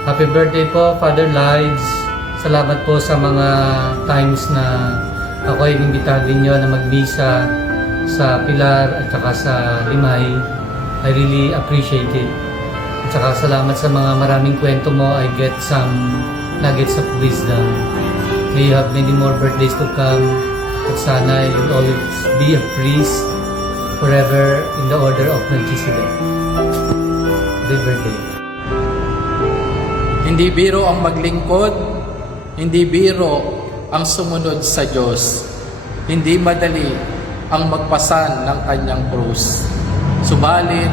Happy birthday po, Father Lides. Salamat po sa mga times na ako ay inimbitahan ninyo na magmisa sa Pilar at saka sa Limay. I really appreciate it. At saka salamat sa mga maraming kwento mo. I get some nuggets of wisdom. May you have many more birthdays to come. At sana you'll always be a priest forever in the order of Melchizedek. Happy birthday. Hindi biro ang maglingkod, hindi biro ang sumunod sa Diyos. Hindi madali ang magpasan ng kanyang krus. Subalit,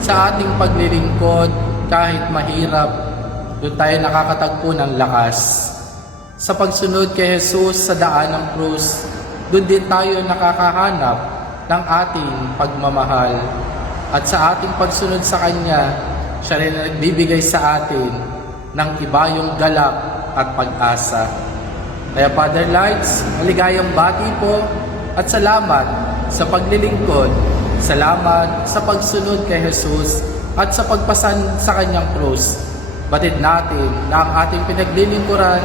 sa ating paglilingkod, kahit mahirap, doon tayo nakakatagpo ng lakas. Sa pagsunod kay Jesus sa daan ng krus, doon din tayo nakakahanap ng ating pagmamahal. At sa ating pagsunod sa Kanya, siya rin ang nagbibigay sa atin ng ibayong galak at pag-asa. Kaya Father Lights, maligayang bati po at salamat sa paglilingkod, salamat sa pagsunod kay Jesus at sa pagpasan sa Kanyang krus. Batid natin na ang ating pinaglilingkuran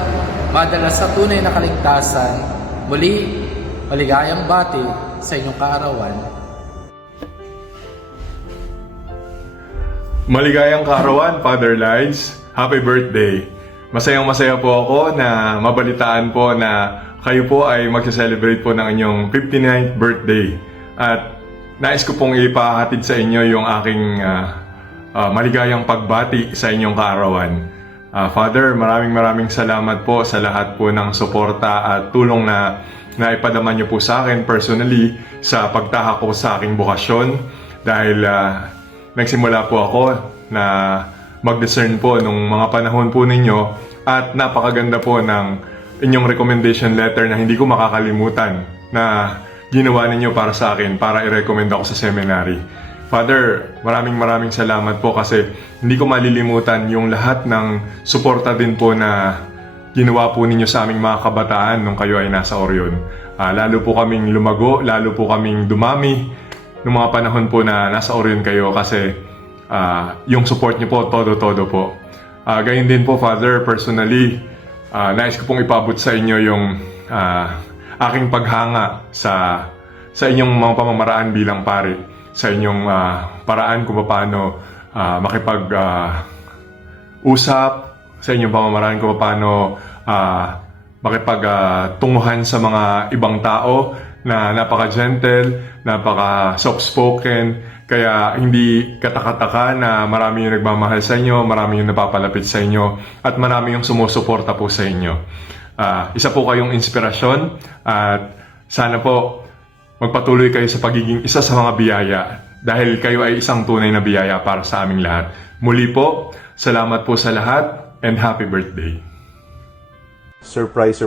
madala sa tunay na kaligtasan. Muli, maligayang bati sa inyong kaarawan. Maligayang kaarawan, Father Lides. Happy birthday! Masayang-masaya po ako na mabalitaan po na kayo po ay mag-celebrate po ng inyong 59th birthday. At nais ko pong ipahatid sa inyo yung aking maligayang pagbati sa inyong kaarawan. Father, maraming salamat po sa lahat po ng suporta at tulong na naipadaman niyo po sa akin personally sa pagtahak ko sa aking bokasyon. Dahil nagsimula po ako na mag-discern po nung mga panahon po ninyo at napakaganda po ng inyong recommendation letter na hindi ko makakalimutan na ginawa ninyo para sa akin para i-recommend ako sa seminary. Father, maraming salamat po kasi hindi ko malilimutan yung lahat ng suporta din po na ginawa po ninyo sa aming mga kabataan nung kayo ay nasa Orion. Lalo po kaming lumago, lalo po kaming dumami nung mga panahon po na nasa Orion kayo kasi yung support niyo po, todo po. Gayun din po, Father, personally, nais ko pong ipabot sa inyo yung aking paghanga sa inyong mga pamamaraan bilang pari, sa inyong paraan kung paano makipag-usap, sa inyong pamamaraan kung paano makipag-tunguhan sa mga ibang tao na napaka-gentle, napaka-soft-spoken. Kaya hindi katakataka na marami yung nagmamahal sa inyo, marami yung napapalapit sa inyo, at marami yung sumusuporta po sa inyo. Isa po kayong inspirasyon at sana po magpatuloy kayo sa pagiging isa sa mga biyaya dahil kayo ay isang tunay na biyaya para sa aming lahat. Muli po, salamat po sa lahat and happy birthday. Surprise,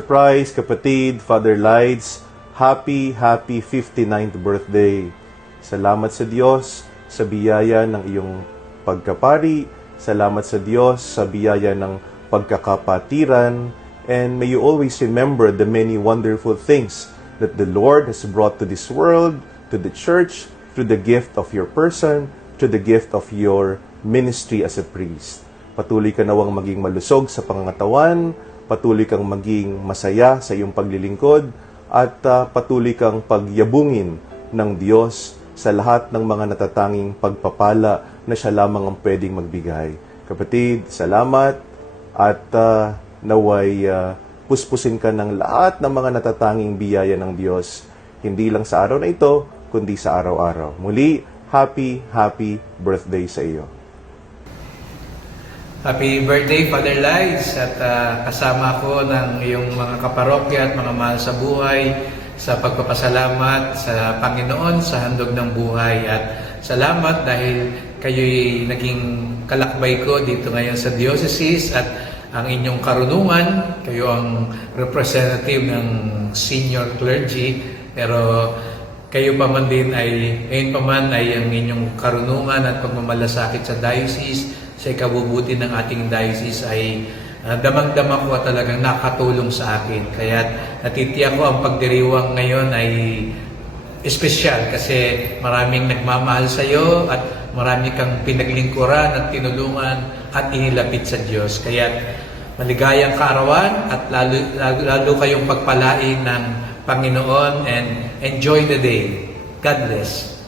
kapatid, Father Lides, happy 59th birthday. Salamat sa Diyos sa biyaya ng iyong pagkapari. Salamat sa Diyos sa biyaya ng pagkakapatiran. And may you always remember the many wonderful things that the Lord has brought to this world, to the church, through the gift of your person, to the gift of your ministry as a priest. Patuloy ka nawang maging malusog sa pangangatawan, patuloy kang maging masaya sa iyong paglilingkod, at patuloy kang pagyabungin ng Diyos sa lahat ng mga natatanging pagpapala na siya lamang ang pwedeng magbigay. Kapatid, salamat at naway puspusin ka ng lahat ng mga natatanging biyaya ng Diyos, hindi lang sa araw na ito, kundi sa araw-araw. Muli, happy birthday sa iyo. Happy birthday, Father Lides, at kasama ko ng iyong mga kaparokya at mga mahal sa buhay sa pagpapasalamat sa Panginoon sa handog ng buhay. At salamat dahil kayo'y naging kalakbay ko dito ngayon sa diocese at ang inyong karunungan, kayo ang representative ng senior clergy, pero kayo pa man din ay, ngayon pa man ay ang inyong karunungan at pagmamalasakit sa diocese, sa ikabubuti ng ating diocese ay damang-dama ko at talagang nakatulong sa akin. Kaya natitiyak ko ang pagdiriwang ngayon ay espesyal kasi maraming nagmamahal sa iyo at marami kang pinaglingkuran at tinulungan at inilapit sa Diyos. Kaya maligayang kaarawan at lalo kayong pagpalain ng Panginoon and enjoy the day. God bless.